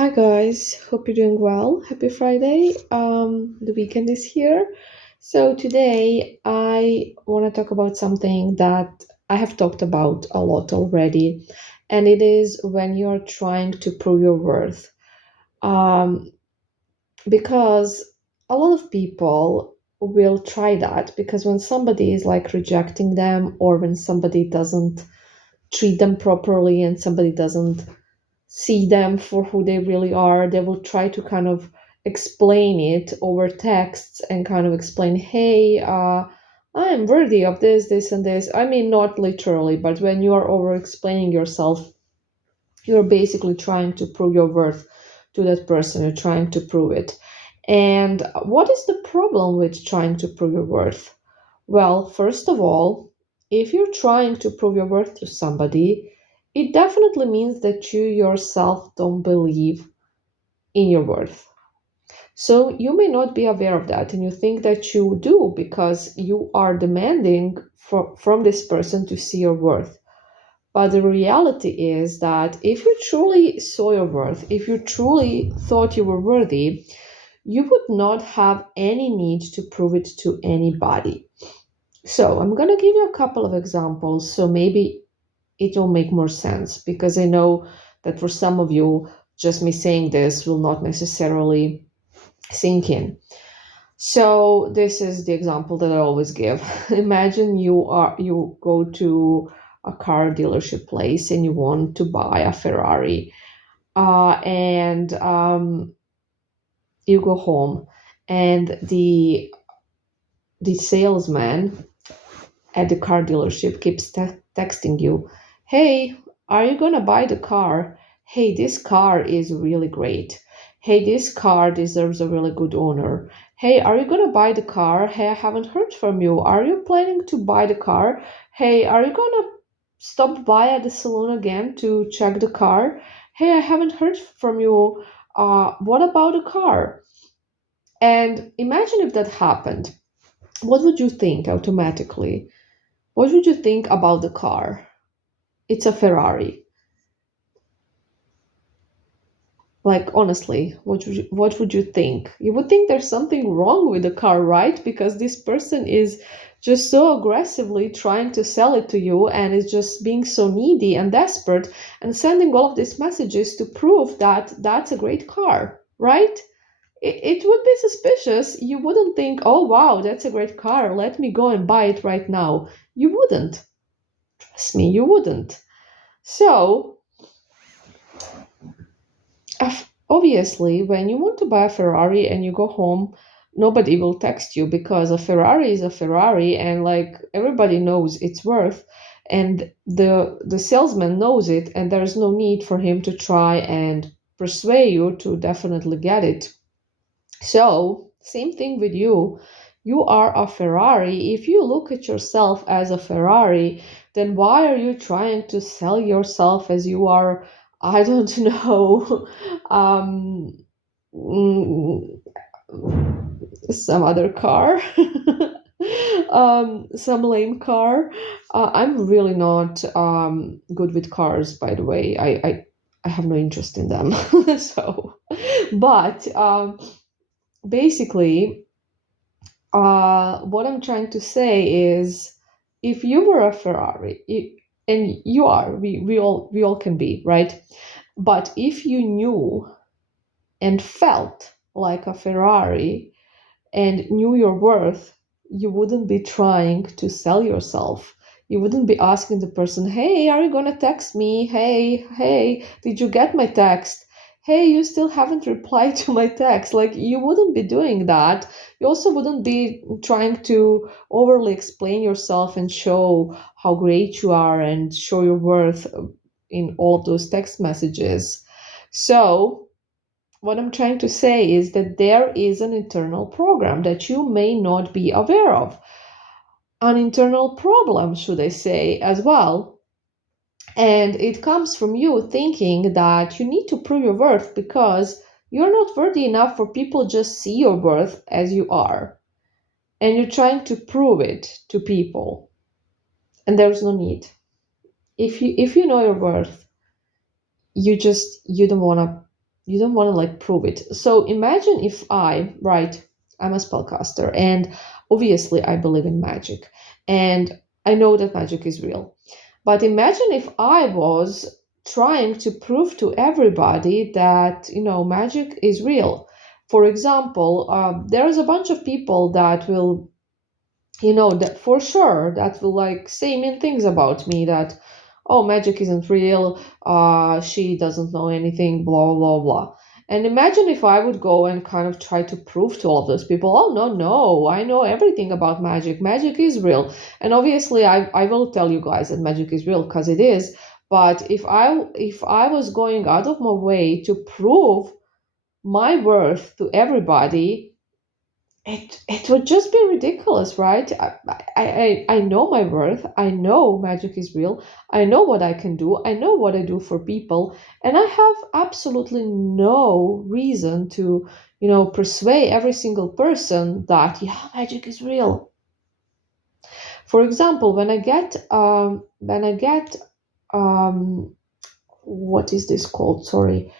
Hi guys, hope you're doing well. Happy Friday. The weekend is here. So today I want to talk about something that I have talked about a lot already, and it is when you're trying to prove your worth. Um, because a lot of people will try that because when somebody is like rejecting them or when somebody doesn't treat them properly and somebody doesn't see them for who they really are. They will try to kind of explain it over texts and kind of explain, hey, I'm worthy of this, this, and this. I mean, not literally, but when you are over explaining yourself, you're basically trying to prove your worth to that person. You're trying to prove it. And what is the problem with trying to prove your worth? Well, first of all, if you're trying to prove your worth to somebody, it definitely means that you yourself don't believe in your worth. So you may not be aware of that, and you think that you do because you are demanding from this person to see your worth. But the reality is that if you truly saw your worth, if you truly thought you were worthy, you would not have any need to prove it to anybody. So I'm going to give you a couple of examples so maybe it will make more sense because I know that for some of you, just me saying this will not necessarily sink in. So this is the example that I always give. Imagine you go to a car dealership place and you want to buy a Ferrari, and you go home, and the salesman at the car dealership keeps texting you, hey, are you going to buy the car? Hey, this car is really great. Hey, this car deserves a really good owner. Hey, are you going to buy the car? Hey, I haven't heard from you. Are you planning to buy the car? Hey, are you going to stop by at the salon again to check the car? Hey, I haven't heard from you. What about the car? And imagine if that happened. What would you think automatically? What would you think about the car? It's a Ferrari. Like honestly, what would you think? You would think there's something wrong with the car, right? Because this person is just so aggressively trying to sell it to you and is just being so needy and desperate and sending all of these messages to prove that that's a great car, right? It would be suspicious. You wouldn't think, oh wow, that's a great car. Let me go and buy it right now. You wouldn't. Trust me, you wouldn't. So obviously, when you want to buy a Ferrari and you go home, nobody will text you because a Ferrari is a Ferrari and like everybody knows its worth and the salesman knows it and there's no need for him to try and persuade you to definitely get it. So, same thing with you. You are a Ferrari. If you look at yourself as a Ferrari, then why are you trying to sell yourself as you are, I don't know, um, mm, some other car? Some lame car. I'm really not good with cars, by the way. I have no interest in them. So, but basically, what I'm trying to say is, if you were a Ferrari, and you are, we all can be, right? But if you knew and felt like a Ferrari and knew your worth, you wouldn't be trying to sell yourself. You wouldn't be asking the person, hey, are you gonna text me? Hey, did you get my text? Hey, you still haven't replied to my text. Like, you wouldn't be doing that. You also wouldn't be trying to overly explain yourself and show how great you are and show your worth in all of those text messages. So, what I'm trying to say is that there is an internal program that you may not be aware of. An internal problem, should I say, as well. And it comes from you thinking that you need to prove your worth because you're not worthy enough for people just see your worth as you are. And you're trying to prove it to people. And there's no need. If you know your worth, you don't wanna you don't want to like prove it. So imagine if I'm a spellcaster, and obviously I believe in magic, and I know that magic is real. But imagine if I was trying to prove to everybody that, magic is real. For example, there's a bunch of people that will, that for sure that will like say mean things about me, that, oh, magic isn't real, she doesn't know anything, blah, blah, blah. And imagine if I would go and kind of try to prove to all of those people, oh, no, no, I know everything about magic. Magic is real. And obviously, I will tell you guys that magic is real because it is. But if I was going out of my way to prove my worth to everybody, it would just be ridiculous, right? I know my worth. I know magic is real. I know what I can do. I know what I do for people, and I have absolutely no reason to, persuade every single person that, yeah, magic is real. For example, what is this called? Sorry.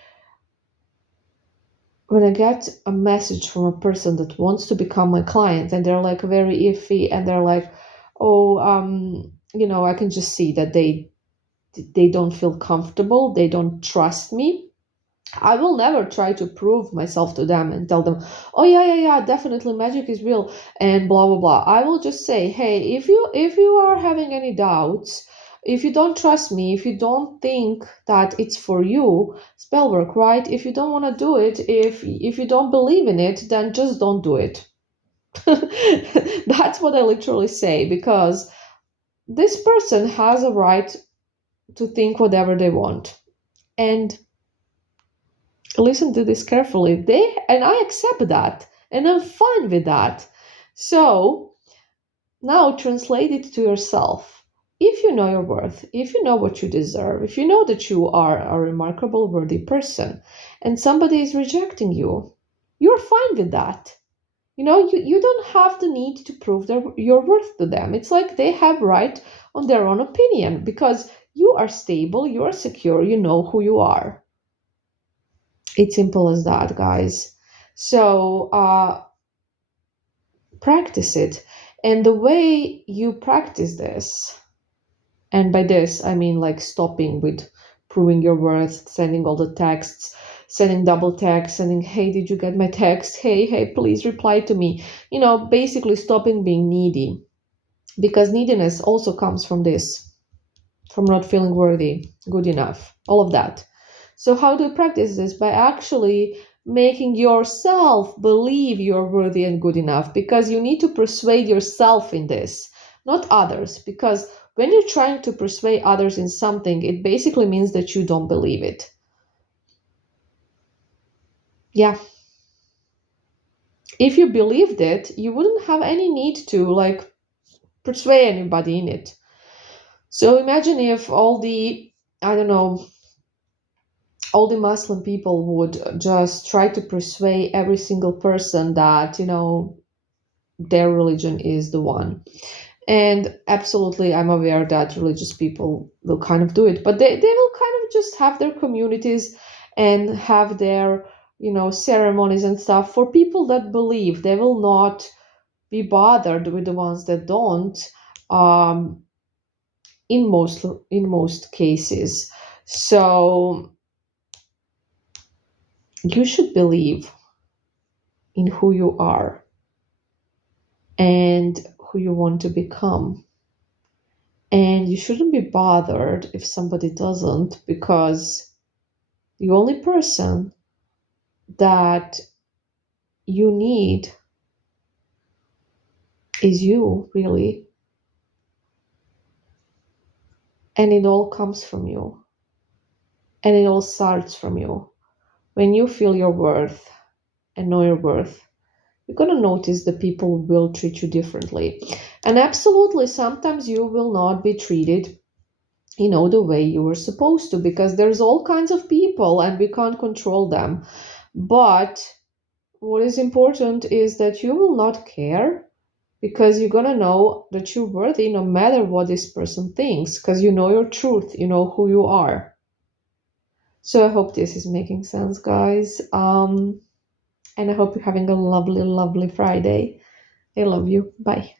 When I get a message from a person that wants to become my client, and they're like very iffy, and they're like, oh, I can just see that they don't feel comfortable, they don't trust me. I will never try to prove myself to them and tell them, oh, yeah, definitely magic is real and blah blah blah. I will just say, hey, if you are having any doubts, if you don't trust me, if you don't think that it's for you, spell work, right? If you don't want to do it, if you don't believe in it, then just don't do it. That's what I literally say, because this person has a right to think whatever they want. And listen to this carefully. And I accept that, and I'm fine with that. So now translate it to yourself. If you know your worth, if you know what you deserve, if you know that you are a remarkable, worthy person, and somebody is rejecting you, you're fine with that. You don't have the need to prove your worth to them. It's like they have right on their own opinion, because you are stable, you are secure, you know who you are. It's simple as that, guys. So practice it. And the way you practice this, and by this I mean like stopping with proving your worth, sending all the texts, sending double text, sending, hey, did you get my text? Hey, please reply to me. Basically stopping being needy. Because neediness also comes from this, from not feeling worthy, good enough, all of that. So how do you practice this? By actually making yourself believe you're worthy and good enough, because you need to persuade yourself in this, not others. Because when you're trying to persuade others in something, it basically means that you don't believe it. Yeah. If you believed it, you wouldn't have any need to like persuade anybody in it. So imagine if all the, I don't know, all the Muslim people would just try to persuade every single person that, their religion is the one. And absolutely, I'm aware that religious people will kind of do it, but they will kind of just have their communities and have their, ceremonies and stuff for people that believe. They will not be bothered with the ones that don't, um, in most cases. So you should believe in who you are and who you want to become. And you shouldn't be bothered if somebody doesn't, because the only person that you need is you, really. And it all comes from you. And it all starts from you. When you feel your worth and know your worth, you're going to notice that people will treat you differently. And absolutely, sometimes you will not be treated, the way you were supposed to, because there's all kinds of people and we can't control them. But what is important is that you will not care, because you're going to know that you're worthy no matter what this person thinks, because you know your truth, you know who you are. So I hope this is making sense, guys. And I hope you're having a lovely, lovely Friday. I love you. Bye.